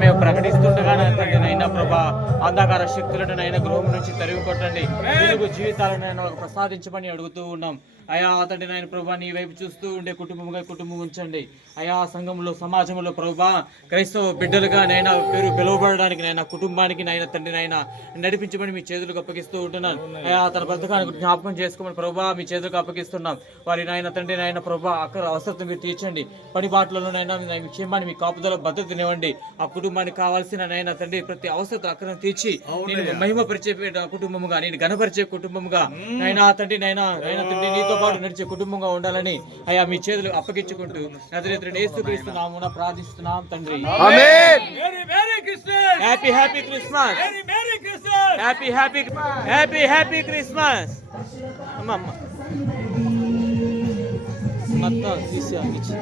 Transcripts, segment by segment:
మేము ప్రకటిస్తుండగా తండ్రి నైనా ప్రభా అంధకార శక్తులను నైనా గృహం నుంచి తరిగి కొట్టండి, తెలుగు జీవితాలను నైనా ప్రసాదించమని అడుగుతూ ఉన్నాం. అయా తండ్రి నాయన ప్రభా నీ వైపు చూస్తూ ఉండే కుటుంబం ఉంచండి. అయా సంఘంలో సమాజంలో ప్రభా క్రైస్తవ బిడ్డలుగా నైనా పేరు పిలువబడడానికి నైనా కుటుంబానికి నైనా తండ్రి నైనా నడిపించమని మీ చేతులకు అప్పగిస్తూ ఉంటున్నాను. అయా తన బ్రతకానికి జ్ఞాపకం చేసుకోమని ప్రభా మీ చేతులకు అప్పగిస్తున్నాం. వారి నాయన తండ్రి నాయన ప్రభా అక్కడ అవసరం మీరు తీర్చండి, పని బాటలోనైనా మీ క్షేమాన్ని మీ కాపుదల భద్రతనివ్వండి. ఆ కుటుంబానికి కావాల్సిన నైనా తండ్రి ప్రతి అవసరం అక్కడ తీర్చి నేను మహిమపరిచే కుటుంబముగా, నేను ఘనపరిచే కుటుంబముగా నైనా తండ్రి నైనా తండ్రి నీతో పాటు నడిచే కుటుంబంగా ఉండాలని అయ్యా మీ చేతులు అప్పగించుకుంటూ నజరేతుడైన యేసుక్రీస్తు నామమున ప్రార్థిస్తున్నాం తండ్రి. ఆమేన్. Happy happy Christmas. Happy happy happy happy Christmas. అమ్మ అమ్మ మొత్తం తీసి అనిపించి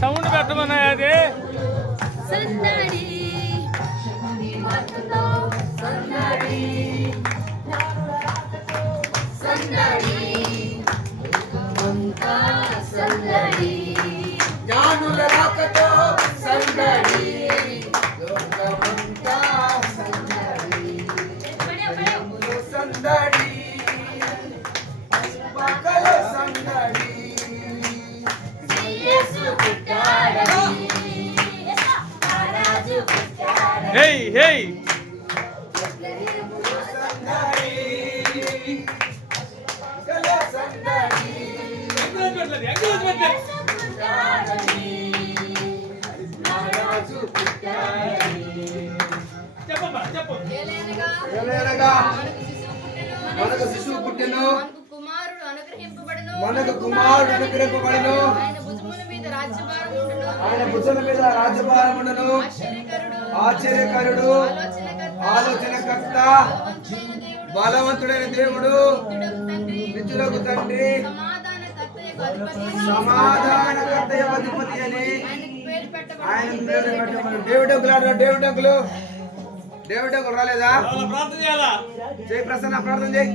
సౌండ్ పెట్టమన్నా అది Hey, hey! మనకు శిశువు పుట్టెను, మనకు కుమారుడు అనుగ్రహింపబడెను, ఆయన భుజముల మీద రాజ్యభారం ఉండును. ఆశ్చర్యకరుడు, ఆలోచనకర్త, బలవంతుడైన దేవుడు, నిత్యులకు తండ్రి, సమాధానకర్తయ్య అధిపతి అని ఆయన పేరు పెట్టమని. దేవుడు రాలేదా? జయ ప్రసన్న ప్రార్థన చేయి,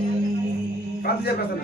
ప్రార్థన చేయ ప్రసన్న.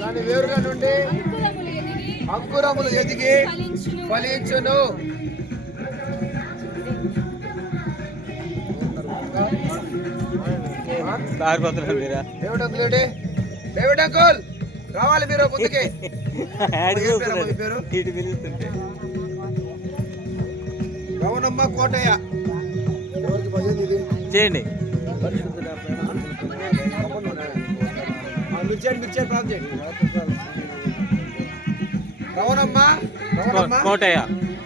దాని వేరుగా నుండి అంకురములు ఎదిగి ఫలించును. డేవిడ్ అంకుల్ రావాలి మీరు ముందుకి. రవణమ్మ కోటయ్య చేయండి.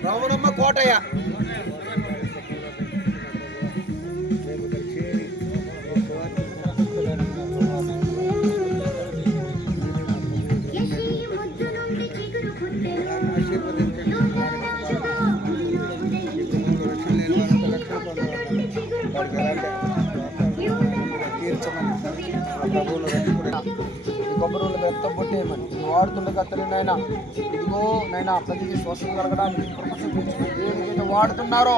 రవణమ్మ కోటయ్య కొబ్బరి రక్తం పొట్టేయమని వాడుతుండగా అతని నైనా ఇదిగో నైనా ప్రతిదీ స్వస్థత కలగడానికి ఏదైతే వాడుతున్నారో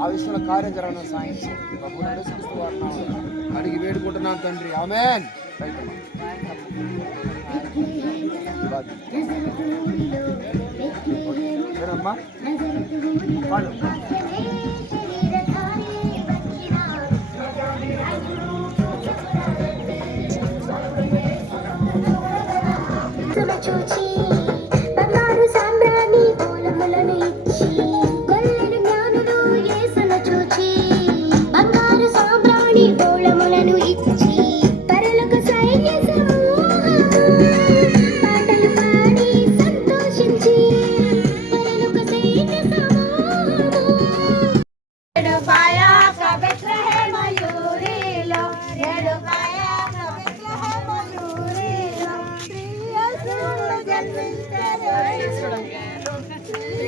ఆ విషయంలో కార్యం జరగడం సాయం అడిగి వేడుకుంటున్నాను తండ్రి. ఆమేన్. అమ్మా చూచి బంగారు సాంబ్రాణి పూలములను ఇచ్చి గొల్లెడు జ్ఞానులు యేసును చూచి బంగారు సాంబ్రాణి పూలములను ఇచ్చి పరలోక సైన్య సమూహము పాటలు పాడి సంతోషించి పరలోక సైన్య సమూహము పాయా బెత్లెహేమ యూరిలో నేడు పాయా బెత్లెహేమ యూరిలో యేసును జన్మించెను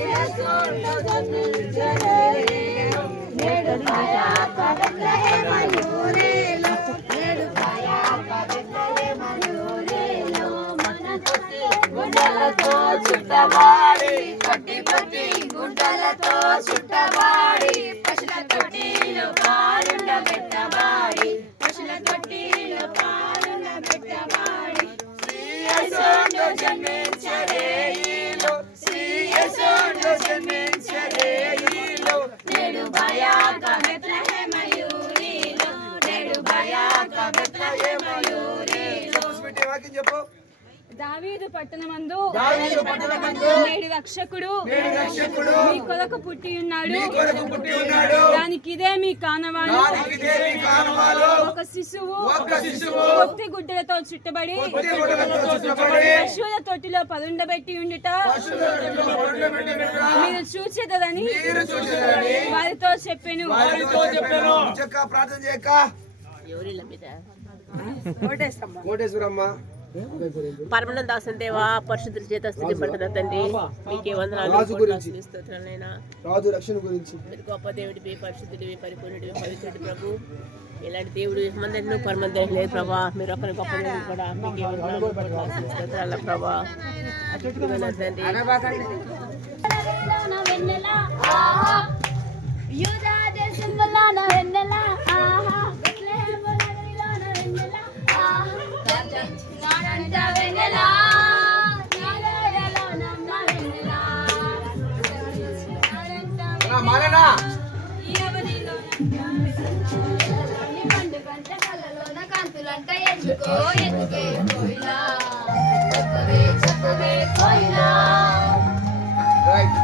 యేసును జన్మించెను నేడు పాయా బెత్లెహేమ యూరిలో నేడు పాయా బెత్లెహేమ యూరిలో మన కొట్టి గుడ్డలతో చుట్టబాడి కొట్టి గుడ్డలతో చుట్టబాడి పశుల తొట్టిలో పారుండబెట్టబాడి పశుల తొట్టిలో పారుండబెట్టబాడి శ్రీయేసును జన్మించెను ఈలో శ్రీయేసును జన్మించెను ఈలో నేడు బయాక బెత్లెహేమ యూరిలో నేడు బయాక బెత్లెహేమ యూరిలో చెప్పు. దావీదు పట్టణమందు నేడు రక్షకుడు మీ కొరకు పుట్టి ఉన్నాడు దానికి ఇదే మీ కానవాలు ఒక శిశువు కొత్తి గుడ్డలతో చుట్టబడి పశువుల తొట్టిలో పరుండబెట్టి ఉండుట మీరు చూసేదని వారితో చెప్పాను. ప్రార్థన చేయక కోటేశ్వరమ్మ పరమణ దాసం దేవా పరిశుద్ధుల చేత స్థితిపడుతున్న తండ్రి మీకే వందనాలు స్తోత్రాలైనా రాజు రక్షణ గురించి మీరు గొప్ప దేవుడివి పరిశుద్ధుడివి పరిపూర్ణుడివి పవిత్రుడి ప్రభు ఇలాంటి దేవుడు మందరిని పరమందరికి లేదు ప్రభా మీరు ఒకరి గొప్ప దేవుడు కూడా మీకే వందనాలు స్తోత్రాల ప్రభా తండ్రి వెన్నెల ఆహా యూదా దేశంలోన వెన్నెల ఆహా బెత్లెహేము నగరిలోన వెన్నెల ఆహా నానంట వెన్నెల నాగరలోన వెన్నెల మారేనా పండుగంట కళ్ళలోన కాంతులంట ఎందుకే కోయిలా చెప్పవే కోయిలా రైట్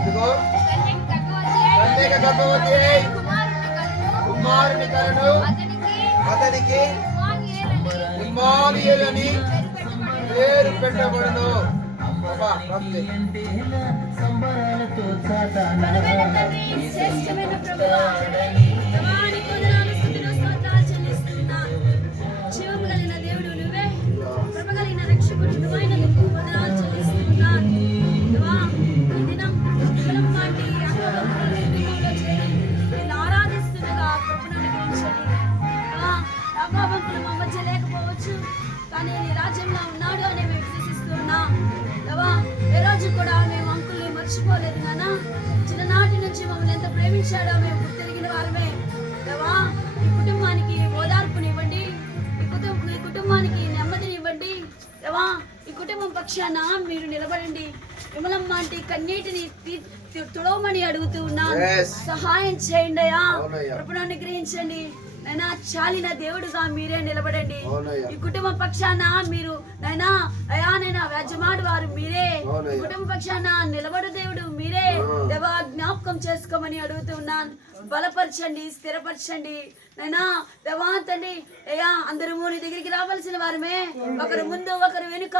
ఇదిగో కన్యక గర్భవతి కుమారుని కలను అతనికి ఇమ్మానుయేలని పేరు పెట్టబడును. శ్రేష్టమైన ప్రభువా దేవానికి వందనాలు స్తుతులు స్తోత్రాలు చెల్లిస్తున్నా. జీవము కలిగిన దేవుడు నువ్వే, కృప కలిగిన రక్షకుడు నువ్వైనందుకు వందనాలు చెల్లిస్తున్నాను. దేవా ఈ దినం కేవలం వాటి అక్రమములను నిర్మూలన చేయి. నిన్ను ఆరాధిస్తుండగా కృపను అనుగ్రహించండి. దేవా రాఘవంతులు మా మధ్య లేకపోవచ్చు, కానీ నీ రాజ్యంలో ఉన్నాడు అని మేము విశ్వసిస్తున్నాం. దేవా ఏ రోజు కూడా మేము అంకుల్ని మర్చిపోలేదు నాన్న. చిన్ననాటి నుంచి మమ్మల్ని ఎంత ప్రేమించాడో మేము గుర్తిరిగిన వారమే. దేవా ఈ కుటుంబానికి ఓదార్పునివ్వండి, ఈ కుటుంబానికి నెమ్మదినివ్వండి. దేవా ఈ కుటుంబం పక్షాన మీరు నిలబడండి. విమలమ్మ అంటే కన్నీటిని తుడవమని అడుగుతూ ఉన్నాను. సహాయం చేయండి అయ్యా, కృపను అనుగ్రహించండి నైనా. చాలిన దేవుడుగా మీరే నిలబడండి. ఈ కుటుంబ పక్షాన మీరు నైనా అయా నైనా వ్యాజ్యమాడు వారు మీరే. కుటుంబ పక్షాన నిలబడు దేవుడు మీరే. దేవా జ్ఞాపకం చేసుకోమని అడుగుతూ ఉన్నాను. బలపరచండి, స్థిరపరచండి నైనా. దేవా తండ్రి అయ్యా అందరూ నీ దగ్గరికి రావాల్సిన వారమే, ఒకరు ముందు ఒకరు వెనుక,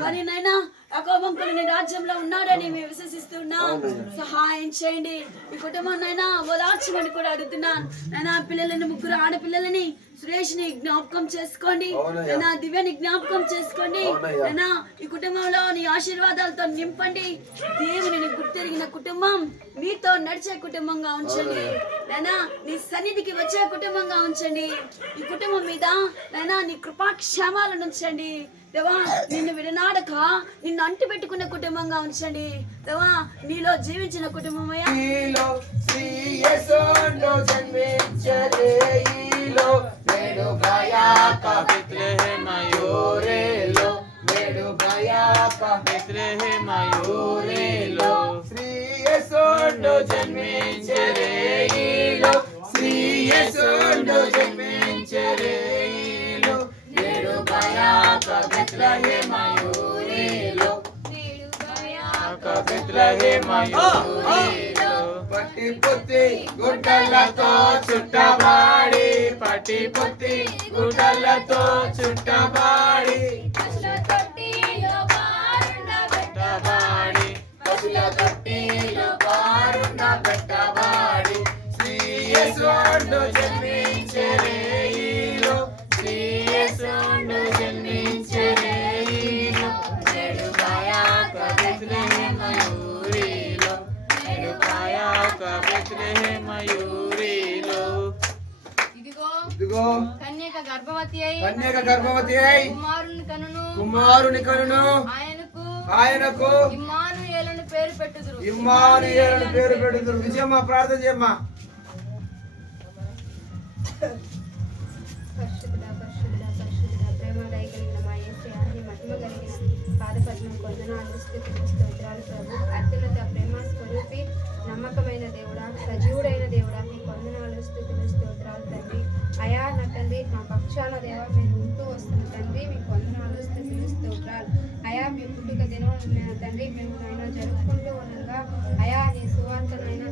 కానీ నైనా యాకోబంకులు నీ రాజ్యంలో ఉన్నాడని మేము విశ్వసిస్తున్నాం. సహాయం చేయండి. ఈ కుటుంబాన్నైనా ఓదార్చమని కూడా అడుగుతున్నాను నైనా. పిల్లలని ముగ్గురు ఆడపిల్లలని సురేష్ ని జ్ఞాపకం చేసుకోండి నైనా. దివ్యని జ్ఞాపకం చేసుకోండి నైనా. ఈ కుటుంబంలో నీ ఆశీర్వాదాలతో నింపండి. దేవుని గుర్తెరిగిన కుటుంబం, మీతో నడిచే కుటుంబంగా ఉంచండి నైనా. నీ సన్నిధికి వచ్చే కుటుంబంగా ఉంచండి. ఈ కుటుంబం మీద నైనా నీ కృపాక్షేమాలను ఉంచండి దేవా. నిన్ను విడనాడక నిన్ను అంటి పెట్టుకున్న కుటుంబంగా ఉంచండి దేవా. నీలో జీవించిన కుటుంబమయ్యా. జన్మించరే బెత్లెహేమయూరిలో బెత్లెహేమయూరిలో పట్టి పుత్తి గుడ్డలతో చుట్టబాడి పట్టి పుత్తి గుడ్డలతో చుట్టబాడి పెట్టబాడి శ్రీయేసుండు జన్మించే రేయిలో శ్రీయేసుండు జన్మించే రేయిలో నెడుకాయాక బెత్లెహేమయూరిలో నెడుకాయాక బెత్లెహేమయూరిలో ఇదిగో కన్యక గర్భవతి అయి కుమారుని కనును ఆయనకు ఇమ్మానుయేలును పేరు పెట్టుదురు. ఇమ్మానుయేలును పేరు పెట్టుదురు. విజయమ్మ ప్రార్థన చేయమ్మా. పరిశుద్ధుడా ప్రేమ దయగలిగిన మా యేసయ్యా, నీ మహిమ కలిగిన పాదపద్మం కొందనాలు స్తుతులు స్తోత్రాలు ప్రభు. అత్యున్నత ప్రేమ స్వరూపి నమ్మకమైన దేవుడా, సజీవుడైన దేవుడా, మీ కొందనాలు స్తుతులు స్తోత్రాలు తండ్రి. అయా నా తండ్రి, నా పక్షాన దేవ మీరు ఉంటూ వస్తున్న తండ్రి, మీ కొందనాలు స్తుతులు స్తోత్రాలు. అయా మీ పుట్టుక దినం తండ్రి మేము ఆయన జరుపుకుంటూ ఉండగా, అయా నీ సువార్తనైనా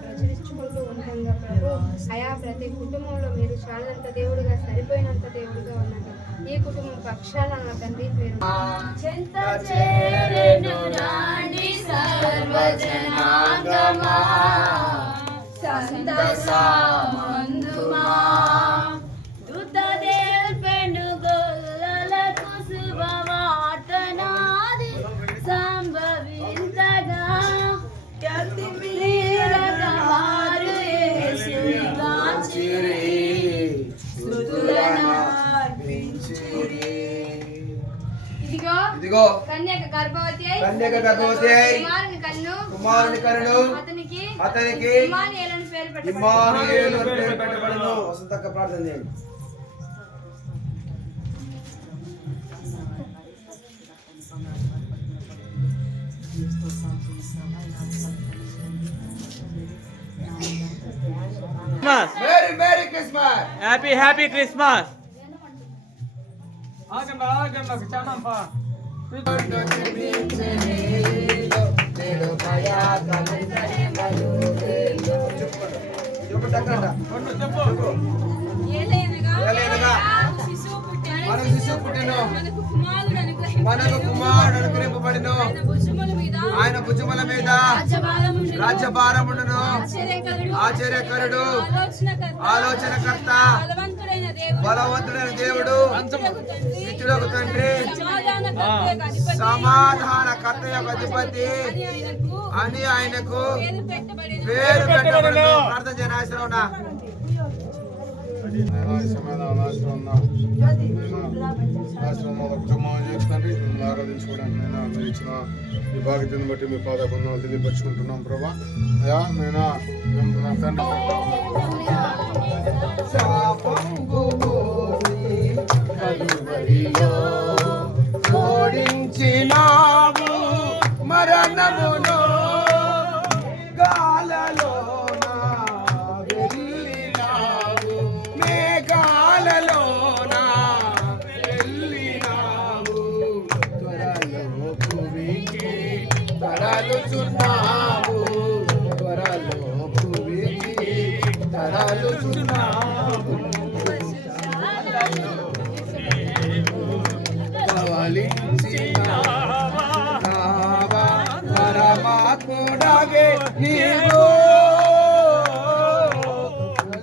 ప్రచురించుకుంటూ ఉండగా ప్రభు, అయా ప్రతి కుటుంబంలో మీరు చాలంత దేవుడుగా, సరిపోయినంత దేవుడుగా ఉన్నారు. ఈ కుటుంబం పక్షాన నా తండ్రి మీరు చెంత చేరెను రాణి సర్వజనాంగమా, సంతసమందుమా, దూతదేల్పెను గొల్లలకు శుభవార్తనాది సంభవించగా, వారు యేసుని గాంచిరి, స్తుతులను అర్పించిరి. ఇదిగో కన్యక గర్భవతి అయి కుమారుని కనును అతనికి ఇమ్మానుయేలును పేరు ఇమ్మానుయేలు పేరు పెట్టబడును. వసంతక్క ప్రార్థన చేయండి. Mary Christmas. Happy Christmas. ఏలయనగా శిశువు పుట్టెను. మనకు కుమారుడు అనుగ్రహింపబడిను. ఆయన భుజముల మీద రాజ్యభారముండును. ఆశ్చర్యకరుడు, ఆలోచనకర్త, బలవంతుడైన దేవుడు, నిత్యుడగు తండ్రి, సమాధానకర్త యొక్క అధిపతి అని ఆయనకు పేరు పెట్టబడును. ప్రార్థన చేయన ఆశ్రవణ. ఆరాధించుకోవడానికి మీరు ఇచ్చిన ఈ బాధ్యతను బట్టి మీ పాద బంధువులు తెలియపరుచుకుంటున్నాం ప్రభా. అయ్యా నేను నా తండ్రి ఓడించినావు మరణమును, గాలలోన వెళ్ళినావు, మేఘాలలోన వెళ్ళినావు, త్వరలో భూమికి తరలుచున్నావు, త్వరలో భూమికి తరలుచున్నావు. పరమాత్ముడాగే నీవు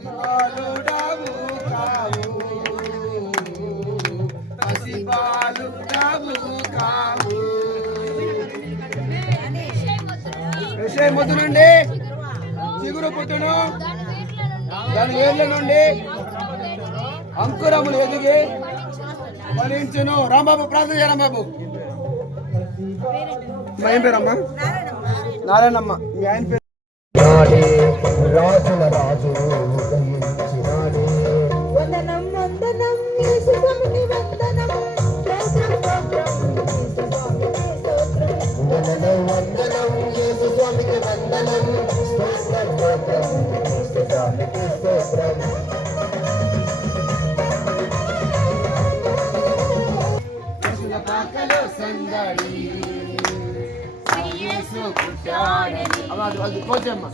బాలుడవు కావు, పసిబాలుడవు కావు. విషయ ముద్దు నుండి చిగురు పుట్టును, దాని వేర్ల నుండి అంకురములు ఎదిగి ఫలించును. రాంబాబు ప్రార్థన చేయ. రాంబాబు మా ఏం పేరమ్మా? నారాయణమ్మ. మీ ఆయన పేరు? రాజుల రాజు వందనం వందనం యేసుని వందనం, వందనం వందనం యేసు స్వామికి వందనం, పాకలో సందడి యేసు పుట్టాడని అది కోచమ్మ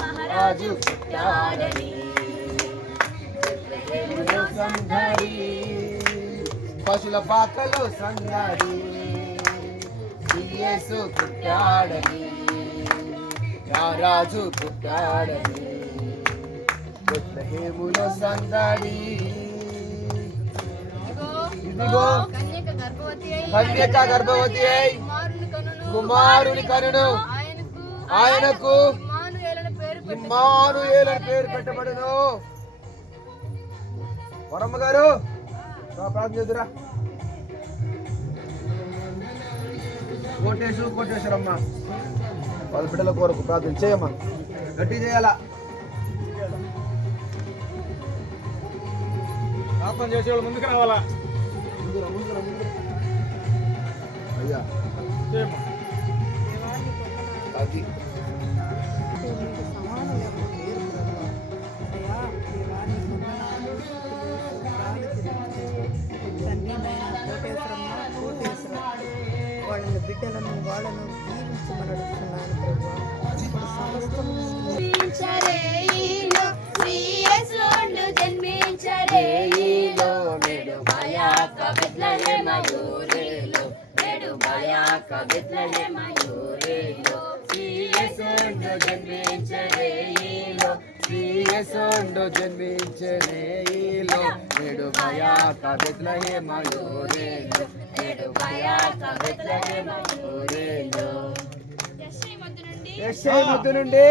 మహారాజు పుట్టాడని సందడి పశుల పాకలో సందడి యేసు పుట్టాడని రాజు పుట్టాడని బెత్లెహేములో సందడి ఇదిగో కన్యక గర్భవతి అయి కుమారుని కనును ఆయనకు ఇమ్మానుయేలు పేరు పెట్టబడును. వరమ్మ గారు ప్రార్థన చేద్దురా. కోటేశ్వరమ్మ వాళ్ళ బిడ్డల కొరకు ప్రార్థన చేయమ్మా, గట్టి చేయాలా. ప్రార్థన చేసేవాళ్ళు ముందుకు రావాలా? అయ్యా అది వాళ్ళ బిడ్డలను వాళ్ళను దీవించమని అడుగుతున్నాను జన్మించరేలో నేడు భయాక బెత్లెహేమయూరేలో నేడు భయాక బెత్లెహేమయూరేలో యెషయా ముద్దు నుండి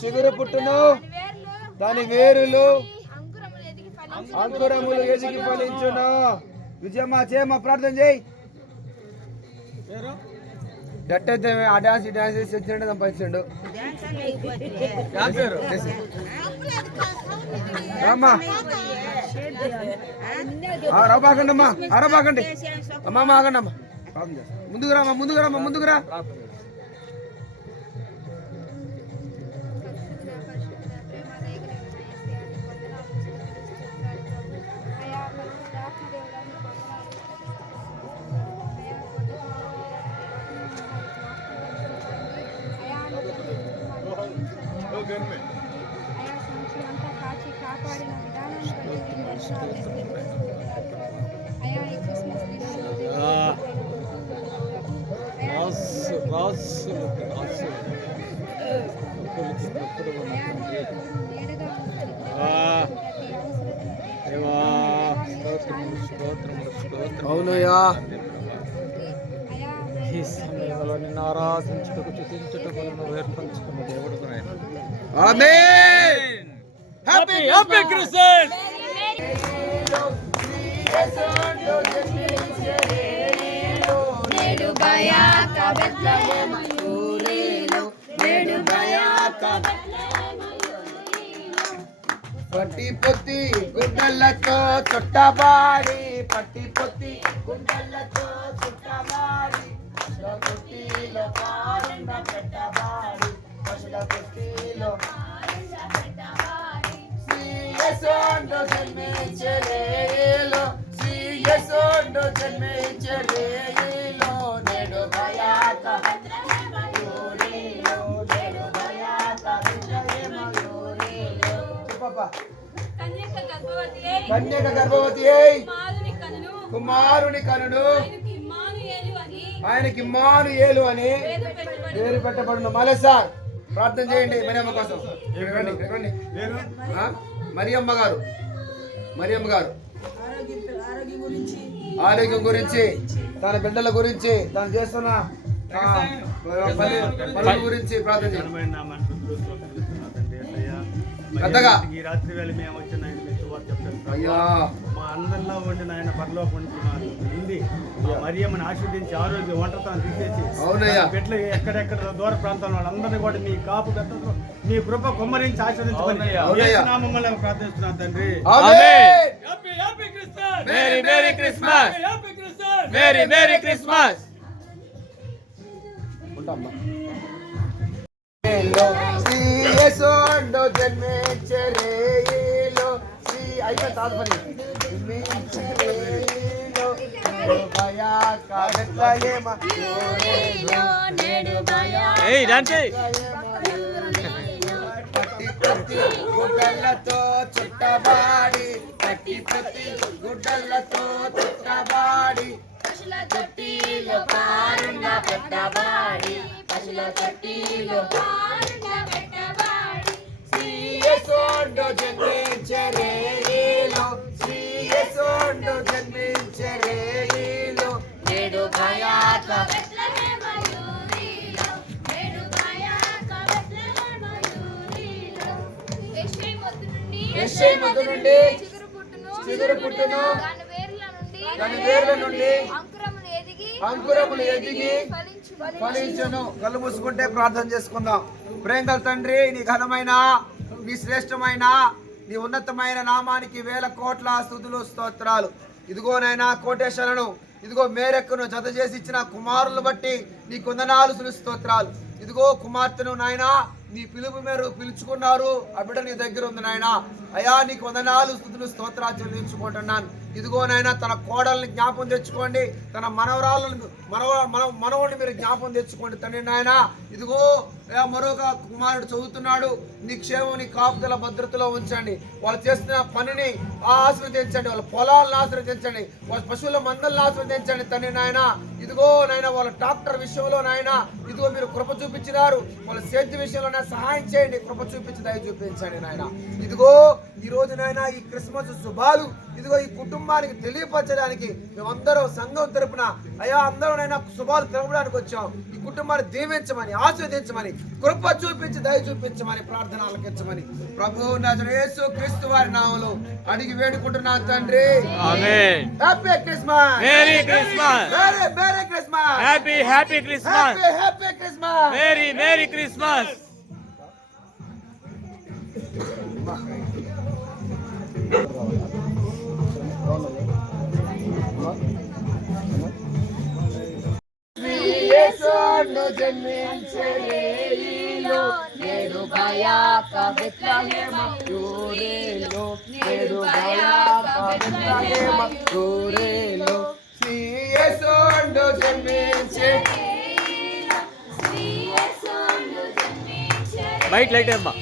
చిగురు పుట్టును, దాని వేరులు అంకురములు ఎదిగి ఫలించును. విజయమ్మ చేయమ్మ ప్రార్థన చేయి. ఎట్టయితే ఆ డాన్స్ చేసి వచ్చిండు సంపాదించండు. రాబాకండి అమ్మా, రాబాకండి అమ్మా, ఆగండి అమ్మా, ప్రార్థన చేస్తా. ముందుకు రామ్మా, ముందుకు రామ్మా, ముందుకు రా. అవునయ్యా, ఈ సమయంలో నిన్ను ఆరాధించుటకు స్తుతించుటకు ఏర్పరచుకున్న దేవుడు ఆయన. ఆమేన్. Happy happy Christmas. నేడు భయాక బెత్లెహేమయూరేలో నేడు భయాక పట్టి పొత్తి గుడ్డలతో చుట్టబాడి, పట్టి పొత్తి గుడ్డలతో చుట్టబాడి, పశుల పొట్టిలో పారుండ పెట్టబాడి, పశుల పొట్టిలో శ్రీయేసుండు జన్మించెలేలో, శ్రీయేసుండు జన్మించెలేలో నేడు భయాక బెత్లెహేమయూరేలో నేడు భయాక బెత్లెహేమయూరేలో. చెప్పప్పా. కన్యక గర్భవతి అయి కుమారుని కనుడు, ఆయనకి ఇమ్మానుయేలు అని పేరు పెట్టబడును. మళ్ళీ సార్ ప్రార్థన చేయండి మరియమ్మ కోసం. మరియమ్మ గారు, మరియమ్మ గారు ఆరోగ్యం గురించి, తన బిడ్డల గురించి, తను చేస్తున్న పనుల గురించి ప్రార్థన చేయండి. పెద్దగా ఈ రాత్రి వేళ మేము వచ్చిన ఆయన మీ శుభార్త చెప్తాను. అయ్యా మా అందరిలో ఉండిన ఆయన పరలోకం ఉంది. మరియమ్మని ఆశీర్వదించి ఆరోగ్య ఒంటరితనం తీసేసి అవునయ్యా, పెట్లు ఎక్కడెక్కడ దూర ప్రాంతాల్లో వాళ్ళందరినీ కూడా మీ కాపు గద్దతో మీ కృప కుమ్మరించి ఆశీర్వదించమని నామములో ప్రార్థిస్తున్నాను తండ్రి. Merry merry Christmas, merry merry Christmas. ఉంటామ్మా. శ్రీయేసుండు జన్మించెలేలో, శ్రీ అయిపోయి తాతపని జన్మించెలేలో భయాక బెత్లహేమ యూరేలో నేడు భయా ఏయ్ డాన్స్ ఏయ్. పట్టి పట్టి గుడ్డలతో చుట్టబాడి పట్టి పట్టి గుడ్డలతో చుట్టబాడి పశుల తొట్టిలో పారుండ పెట్టబాడి పశుల తొట్టిలో పారుండ పెట్టబాడి శ్రీయేసోండు జన్మించరేలో శ్రీయేసోండు జన్మించరేలో నేడు భయాక బెత్లెహేమ యూరిలో నేడు భయాక బెత్లెహేమ యూరిలో యెషై మొద్దు నుండి చిగురు పుట్టును దాని వేర్ల నుండి అంకురములు ఎదిగి ఫలించును. కళ్ళు మూసుకుంటే ప్రార్థన చేసుకుందాం. ప్రేంగల తండ్రి, నీ ఘనమైన, నీ శ్రేష్టమైన, నీ ఉన్నతమైన నామానికి వేల కోట్ల స్తుతులు స్తోత్రాలు. ఇదిగోనైనా కోటేశ్వరను, ఇదిగో మేరెక్కును జత చేసి ఇచ్చిన కుమారులు బట్టి నీ కొందనాలు స్తోత్రాలు. ఇదిగో కుమార్తెను నాయనా నీ పిలుపు మేరు పిలుచుకున్నారు, ఆ బిడ్డ నీ దగ్గర ఉంది నాయన. అయా నీకు వందనాలు స్తుతులు స్తోత్రాలు చెల్లించుకుంటున్నాను. ఇదిగో నాయన తన కోడల్ని జ్ఞాపం తెచ్చుకోండి, తన మనవరాలను మనవుడిని మీరు జ్ఞాపం తెచ్చుకోండి తండ్రి నాయన. ఇదిగో మరొక కుమారుడు చదువుతున్నాడు, నీ క్షేమం నీ కాపుదల భద్రతలో ఉంచండి. వాళ్ళు చేస్తున్న పనిని ఆశీర్వదించండి, వాళ్ళ పొలాలను ఆశీర్వదించండి, వాళ్ళ పశువుల మందలను ఆశీర్వదించండి తండ్రి నాయన. ఇదిగో నాయన వాళ్ళ డాక్టర్ విషయంలో నాయన ఇదిగో మీరు కృప చూపించినారు, వాళ్ళ సేద్య విషయంలో సహాయం చేయండి, కృప చూపించి దయ చూపించండి నాయన. ఇదిగో ఈ రోజు నాయన ఈ క్రిస్మస్ శుభాలు ఇదిగో ఈ కుటుంబానికి తెలియపరచడానికి మేమందరం సంఘం తరపున అయ్యా అందరూనైనా శుభాలు తెలపడానికి వచ్చాం. ఈ కుటుంబాన్ని దీవించమని, ఆశీర్వదించమని, కృప చూపించి దయ చూపించమని, ప్రార్థన ఆలకించమని ప్రభు నజరేయుడు యేసు క్రీస్తు వారి నామములో అడిగి వేడుకుంటున్నాను తండ్రి. ఆమేన్. Happy Christmas. Merry Christmas. Merry Christmas. Happy Christmas. Happy Christmas. Merry Christmas. యేసును జన్మించలేలో నేడు భయాక బెత్లెహేమ యూరేలో నేడు భయాక బెత్లెహేమ యూరేలో యేసును జన్మించలేలో లైట్ అమ్మా,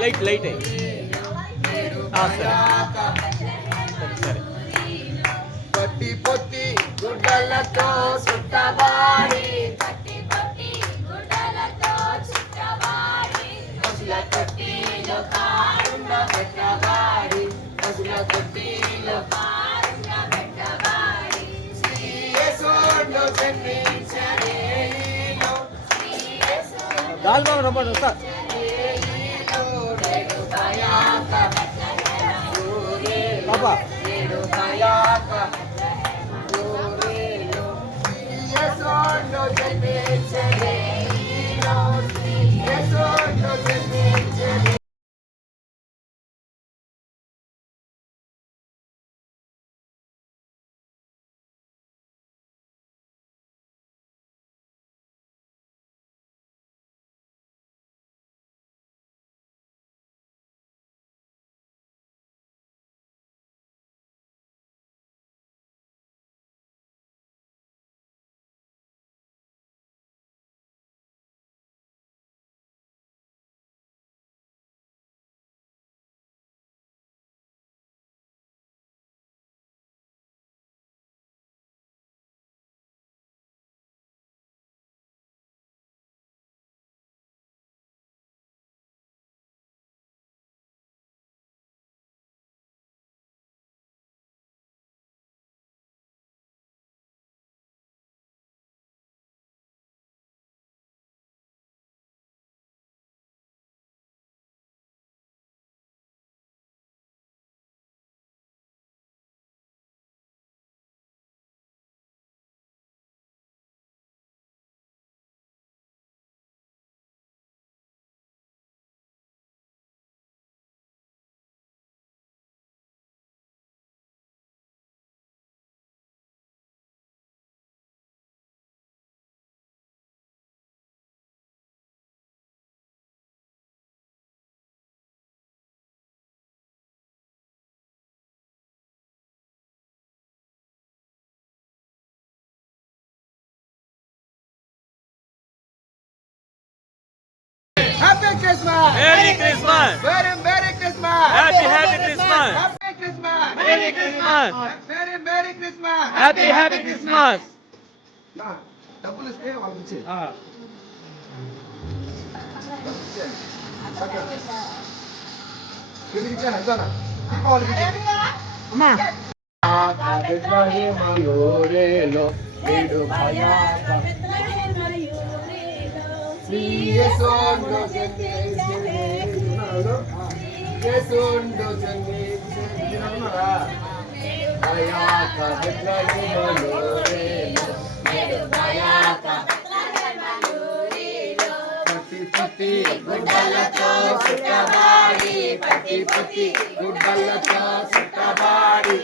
లైట్ సరే సరే. పట్టి పొత్తి గుడ్డలతో చుట్టబాడి పశుల తొట్టిలో పారుండ పెట్టబాడి పశుల తొట్టిలో యేసును జన్మించలేలో గాలి రమ్మను సార్. పాపా Yesu no te happy Christmas Merry Christmas. Very merry Christmas Happy Christmas. Happy Christmas Merry Christmas. Merry Christmas Happy Christmas. డబ్బులు ఇస్తే వాళ్ళకి ఇచ్చే గుడ్డలతో చుట్టబాడి గుడ్డలతో చుట్టబాడి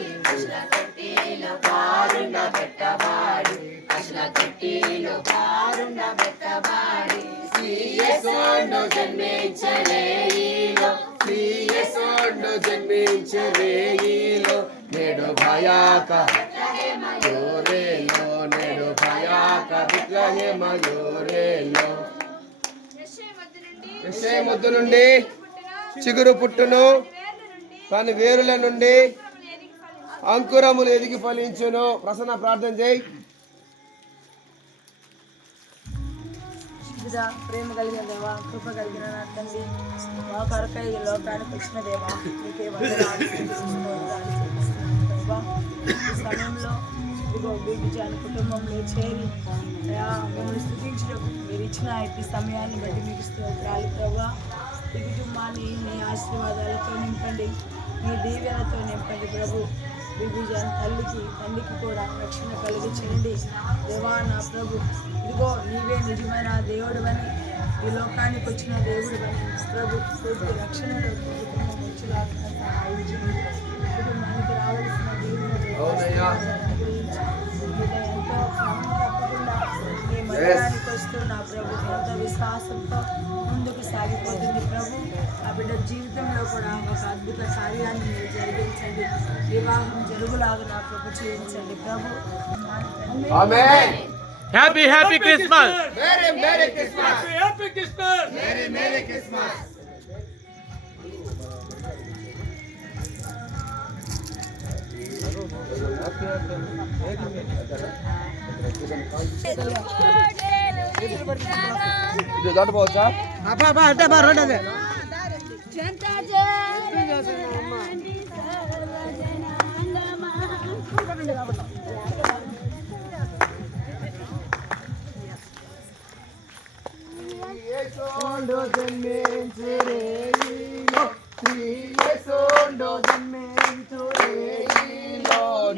పారుండ పెట్టబాడి పారుండ పెట్టబాడి శ్రీయేసుండు జన్మించరేయిలో శ్రీయేసుండు జన్మించరేయిలో నేడు భయాక యోరేలో నేడు భయాక బిత్లహేమయోరేలో యెషయా ముద్దు నుండి చిగురు పుట్టును కానీ వేరుల నుండి అంకురములు ఎదిగి ఫలించును. ప్రసన్న ప్రార్థన చేయి. ప్రేమ కలిగిన దేవా, కృప కలిగిన నా తండ్రి, మా కొరకై ఈ లోకానికి వచ్చిన దేవా, నీకే వందనాలు స్తుతిస్తున్నాను దేవా. ఈ సమయంలో ఇదిగో బీబీజాన్ కుటుంబంలో చేరి మిమ్మల్ని స్తుతించడం మీరు ఇచ్చిన ఈ సమయాన్ని బట్టి మీకు స్తోత్రాలు ప్రభా. ఈ కుటుంబాన్ని మీ ఆశీర్వాదాలతో నింపండి, మీ దీవెనతో నింపండి ప్రభు. బీబీజాన్ తండ్రికి కూడా రక్షణ కలిగించండి దేవా. నా ప్రభు ఇదిగో నీవే నిజమైన దేవుడు అని, ఈ లోకానికి వచ్చిన దేవుడు అని ప్రభు. పూర్తి రక్షణలో కుటుంబం వచ్చేలాగా సహాయించండి. కుటుంబానికి రావాల్సిన ఎంతో క్రమం తప్పకుండా ఈ మందిరానికి వస్తున్న ప్రభు ఎంతో విశ్వాసంతో ముందుకు సాగిపోతుంది ప్రభు. ఆ బిడ్డ జీవితంలో కూడా ఒక అద్భుత కార్యాన్ని మీరు జరిగించండి. వివాహం జరుగులాగా నా ప్రభు చేయించండి ప్రభు. ఆమేన్. Happy Christmas. Merry Christmas. Happy Christmas. Merry Christmas. ఇది దాటపోవచ్చా?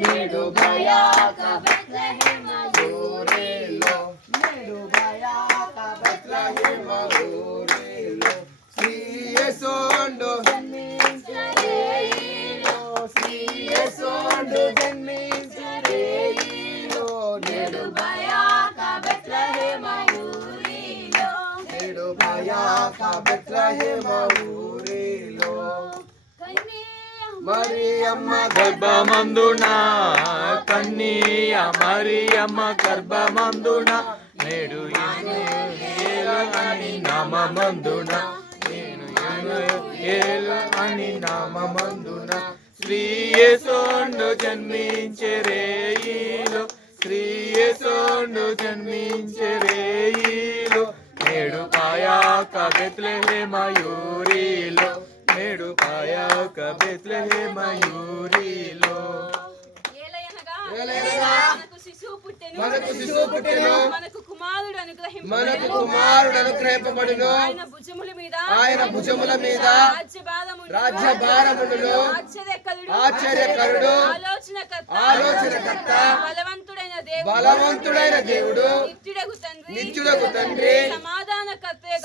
నేడు భయాక బెత్లెహేమయోరేలో నేడు భయాక బెత్లెహేమయోరేలో శ్రీయేసుండు జన్మించరేయిలో శ్రీయేసుండు జన్మించరేయిలో నేడు భయాక బెత్లెహేమయోరేలో నేడు భయాక బెత్లెహేమయోరేలో మరియమ్మ గర్భమందున కన్నీయ మరియమ్మ గర్భమందున నేడు యేలు అని నామమందున నేడు యేలు అని నామమందున శ్రీయేసుండు జన్మించెరేయిలో శ్రీయేసుండు జన్మించెరేయిలో నేడు పాయాక బెత్లెహేమయూరిలో నేడు పాయాక బెత్లెహేమయూరిలో మనకు శిశువు పుట్టెను, మనకు కుమారుడు అనుగ్రహింపబడును. ఆయన భుజముల మీద రాజ్యభారమును ఆశ్చర్యకరుడు ఆలోచనకర్త బలవంతుడైన దేవుడు నిత్యుడగు తండ్రి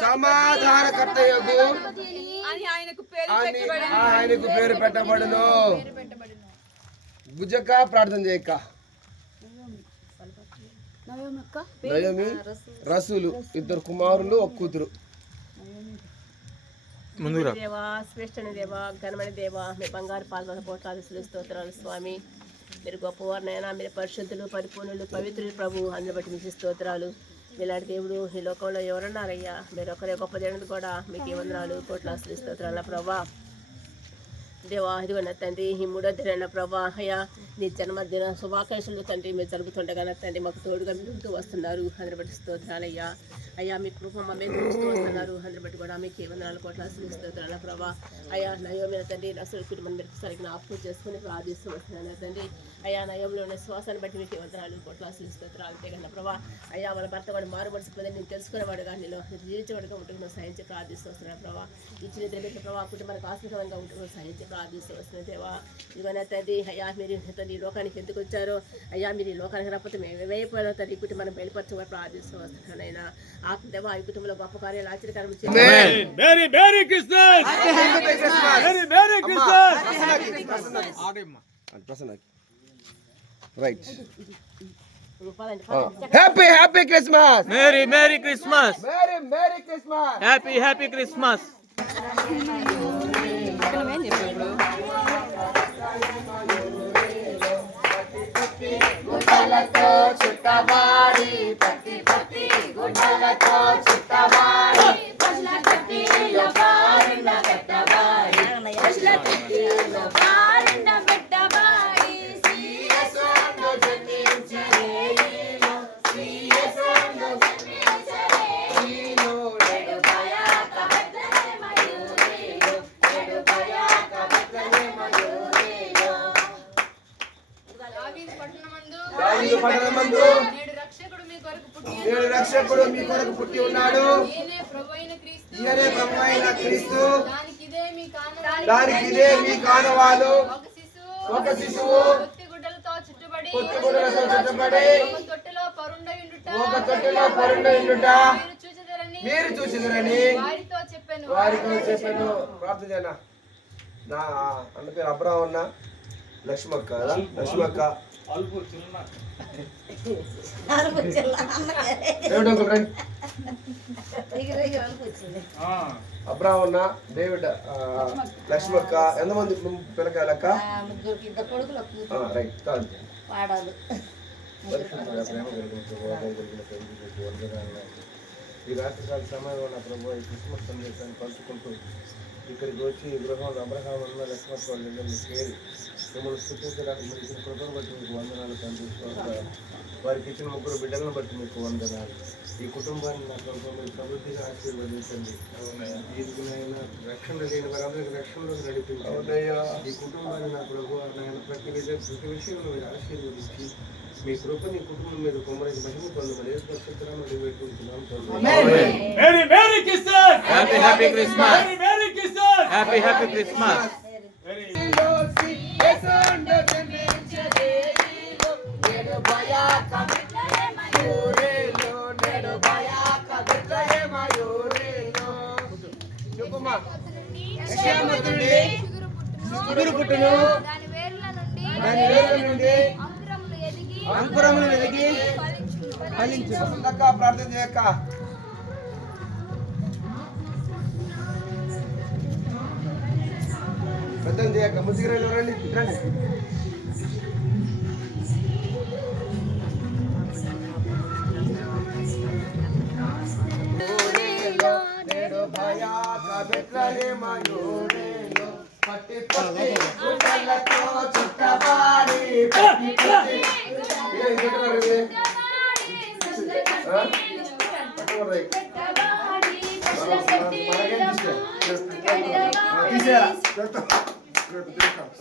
సమాధానకర్తయగు అని ఆయనకు పేరు పెట్టబడును. బుజ్జక్క ప్రార్థన చేయక్క. నయోమి రసూలు ఇద్దరు కుమారులు ఒక కూతురు. దేవా, శ్రేష్ఠని దేవా, ఘనమని దేవా, మీ బంగారు పాల్గొన పోటాలు స్తోత్రాలు స్వామి. మీరు గొప్పవారినైనా, మీరు పరిశుద్ధులు, పరిపూర్ణులు, పవిత్రులు ప్రభు. అందుని బట్టి మీకు స్తోత్రాలు. ఇలాంటి దేవుడు ఈ లోకంలో ఎవరున్నారయ్యా? మీరు ఒకరే గొప్ప దేవుడు కూడా మీకు వందనాలు కోట్ల స్తోత్రాల ప్రభా. దేవా ఇదిగో నా తండ్రి ఈ 3వ దిన ప్రభా అయ్యా నీ జన్మదిన శుభాకాంక్షలు తండ్రి మీరు జరుగుతుండగా నా తండ్రి మాకు తోడుగా మీరు ఉంటూ వస్తున్నారు. అందరి బట్టి స్తోత్రాలయ్యా. అయ్యా మీ కృప మా మీద చూస్తూ వస్తున్నారు. అందరి బట్టి కూడా మీకు 4 కోట్ల స్తోత్రాల ప్రభా. అయ్యా నయోమైన తండ్రి అసలు కుటుంబం మీరు సరిగ్గా ఆఫ్టర్ చేసుకుని ప్రార్థిస్తూ వస్తున్నాను తండ్రి. అయ్యా నయంలో ఉన్న శ్వాసాన్ని బట్టి మీకు 4 కోట్ల స్తోత్రాలు తెగన్న ప్రభా. అయ్యా వాళ్ళ భర్త కూడా మారుమడిసిపోతే నేను తెలుసుకునేవాడుగా నీలో జీవించేవాడుగా ఉంటున్న సహించి ప్రార్థిస్తూ వస్తున్నాను ప్రభా. ఇచ్చిన ఇద్దరు ప్రభావ కుటుంబానికి ఆశ్రమంగా ఉంటున్న సహించి ప్రార్థిస్తూ వస్తున్నాను దేవా. ఇవన్నీ తండ్రి అయ్యా మీరు తండ్రి ఈ లోకానికి ఎందుకు వచ్చారో అయ్యా మీరు ఈ లోకానికి రాకపోతే మేము ఏమైపోయినా తండ్రి ఈ కుటుంబాన్ని బయలుపరచమని ప్రార్థిస్తూ వస్తున్నాను అయినా ఆత్మదేవా ఈ కుటుంబంలో గొప్ప కార్యాలు ఆశ్చర్యకరం right. Happy happy Christmas. Merry merry Christmas. Merry merry Christmas. Happy happy Christmas. గుడ్డలతో చుట్టబాడి పత్తి పత్తి గుడ్డలతో చుట్టబాడి పట్ల కట్టిలో బారిన పెట్టబాడి పట్ల కట్టిలో బారిన పెట్టబాడి సీయసంలో జన్మించరేలో సీయసంలో జన్మించరేలో ఎడుబయా కబెతలే మయూరేలో ఎడుబయా కబెతలే మయూరేలో దావీదు పట్టణమందు నేడు రక్షకుడు మీ కొరకు పుట్టి ఉన్నాడు. ఈయనే ప్రభువైన క్రీస్తు. దానికి ఇదే మీ కానవాలు. ఒక శిశువు పొత్తిగుడ్డలతో చుట్టబడి ఒక తొట్టెలో పరుండయుండుట మీరు చూచెదరని వారితో చెప్పాను. ప్రార్థన చేయనా. నా అన్న పేరు అబ్రాహ్మణ లక్ష్మక్క. లక్ష్మక్క అబ్రాహ్మణ డేవిడ్ లక్ష్మక్క ఎంతమంది పిల్లకాయలక్క? రైట్ కాదు ఈ రాత్రికాల సమయంలో నా ప్రభు ఈ క్రిస్మస్ సందేశాన్ని పంచుకుంటూ ఇక్కడికి వచ్చి ఈ గృహంలో అబ్రహాం లక్ష్మణ్ వాళ్ళు చేరి మిమ్మల్ని స్థుతించడానికి మీరు ఇచ్చిన కృపను బట్టి మీకు వందనాలు కనిపిస్తూ వారికి ఇచ్చిన 3 బిడ్డలను బట్టి మీకు వందనాలు. ఈ కుటుంబాన్ని నా ప్రభు మీరు సమృద్ధిగా ఆశీర్వదించండి. ఈయన రక్షణ లేని వారందరికీ రక్షణలోకి నడిపించండి. ఈ కుటుంబాన్ని నా ప్రభు ఆయన ప్రతి విషయంలో మీరు ఆశీర్వదించి మీ కృపని కుటుంబం మీద కుమ్మరికి మహిమ పొందమని యేసు పరిశుద్ధనామములో వేడుకుంటున్నాం. Merry merry Christmas. Happy happy Christmas. Merry Christmas. Happy happy Christmas. అంకురములు ఎదిగి ఫలించును. ప్రార్థన చేయక పెద్దలు చేయక ముసిగిరేళ్ళు రండి రండి. నేడు భయా బెత్లెహేమయూరేలో పట్టి పట్టి గుడ్డలతో చుట్టబాడి పట్టి పట్టి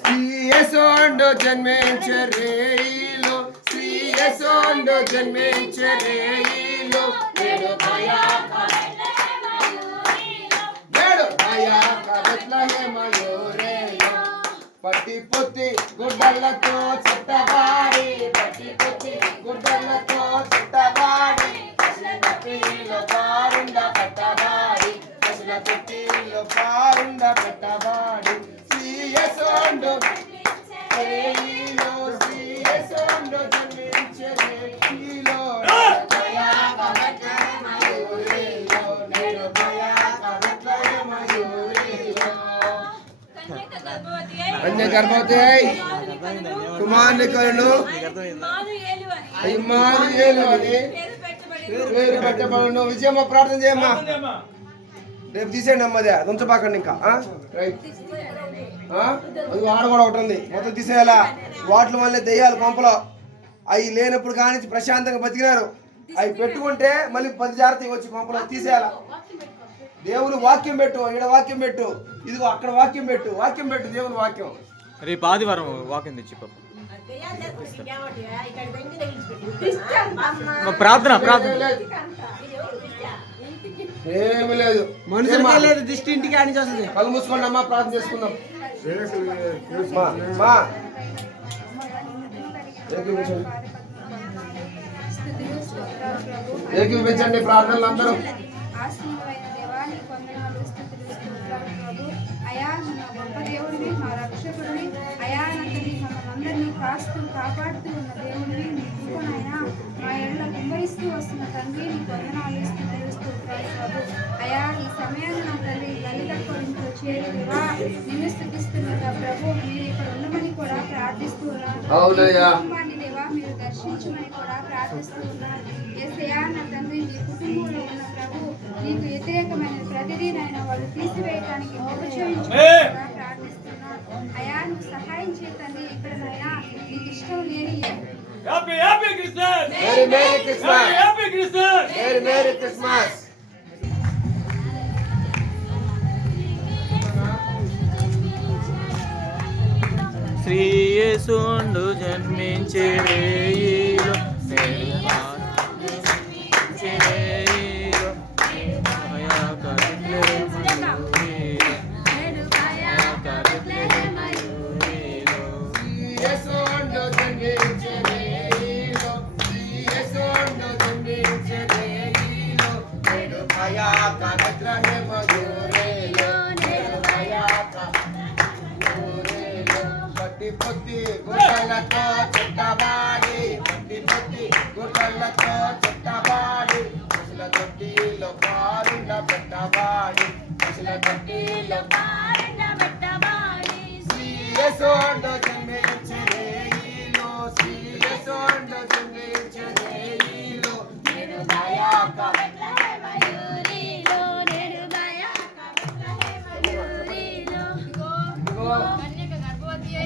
శ్రీయేసుండు జన్మించరేలో శ్రీయేసుండు జన్మించరేలో నేడు భయా బెత్లెహేమయూరేలో పట్టి పొత్తి గుడ్డలతో చుట్టబాడి పట్టి పొత్తి గుడ్డలతో చుట్టబాడి తొట్టిలో పారుండ పెట్టబాడి తొట్టిలో పారుండ పెట్టబాడి శ్రీయేసుండు శ్రీయేసుండు జన్మించరేలో అన్య గర్భవతి కుమారుని కలను ఇమ్మానుయేలు అని పేరు పెట్టబడును. విజయమ్మ ప్రార్థన చేయమ్మా. రేపు తీసేయండి అమ్మది, అది ఉంచబాకండి ఇంకా. రైట్, అది ఆడ కూడా ఒకటి ఉంది, మొత్తం తీసేయాలా. వాటిల వల్లే దెయ్యాలు కొంపలో అవి లేనప్పుడు కానీ ప్రశాంతంగా బతికినారు. అవి పెట్టుకుంటే మళ్ళీ 10 జాగ్రత్తగా వచ్చి కొంపలో తీసేయాలా. దేవుని వాక్యం పెట్టు, ఇక్కడ వాక్యం పెట్టు, ఇదిగో అక్కడ వాక్యం పెట్టు, వాక్యం పెట్టు, దేవుని వాక్యం. రేపు ఆదివారం వాకింగ్ తెచ్చి పాప. ప్రార్థన ఏమి లేదు, మనుషులకే లేదు, దిష్టి ఇంటికి అని చేస్తుంది. కళ్ళు మూసుకోండి అమ్మా, ప్రార్థన చేసుకుందాం. ఏకీపించండి ప్రార్థనలు అందరూ. ఆశీర్వైన దేవాన్ని కొందనాలు, స్తుతులు, స్తోత్రాలు ప్రభు. అయా మన గొప్ప దేవుడివి, మా రక్షకుడివి. అయా నంతని మమ్మల్ని కాస్తూ కాపాడుతూ ఉన్న దేవుడివి. నీ కృపనైనా మా ఎడల కుమ్మరిస్తూ వస్తున్న తండ్రి, నీ కొందనాలు, స్తుతులు, స్తోత్రాలు ప్రభు. అయా ఈ సమయాన్ని నా తల్లి లలిత కొరింతో చేరువా నిన్ను స్తుతిస్తున్న ప్రభు. మీరు ఇక్కడ ఉండమని కూడా ప్రార్థిస్తూ ఉన్నారు. కుటుంబాన్ని దేవా మీరు దర్శించమని కూడా ప్రార్థిస్తూ ఉన్నారు. యేసయ్యా నా తండ్రి, నీ కుటుంబంలో ఉన్న ప్రభు నీకు వ్యతిరేకమైన ప్రతిదీ నాయన వాళ్ళు తీసివేయడానికి ప్రార్థిస్తున్నారు. అయా నువ్వు సహాయం చేతండి. ఇక్కడ నాయన నీకు ఇష్టం లేని మేరీ క్రిస్మస్. శ్రీ యేసుండు జన్మించే వేయిలో పొత్తి గుట్టలతో చుట్టబాడి, పొత్తి గుట్టలతో చుట్టబాడి, ముసల తొట్టిలో పారుండ పెట్టబాడి, ముసల తొట్టిలో పారుండ పెట్టబాడి. శ్రీయేసుండు జన్మించే ఈలో, శ్రీయేసుండు జన్మించే ఈలో, నేడు దయాక బెత్లెహేమ యూరిలో, నేడు దయాక బెత్లెహేమ యూరిలో.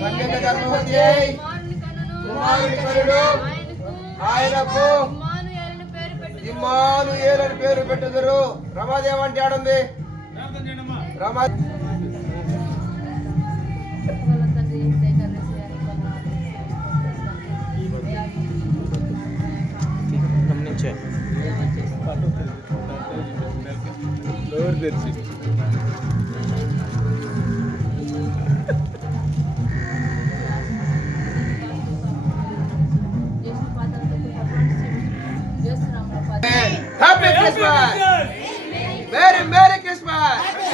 కన్యక గర్భవతి అయి కుమారుని కనుడు, ఆయనకు ఇమ్మానుయేలు పేరు పెట్టుదురు. రమాదేవి అంటే ఆడుంది. రమా గమనించే హ్యాపీ క్రిస్మస్, మేరీ క్రిస్మస్.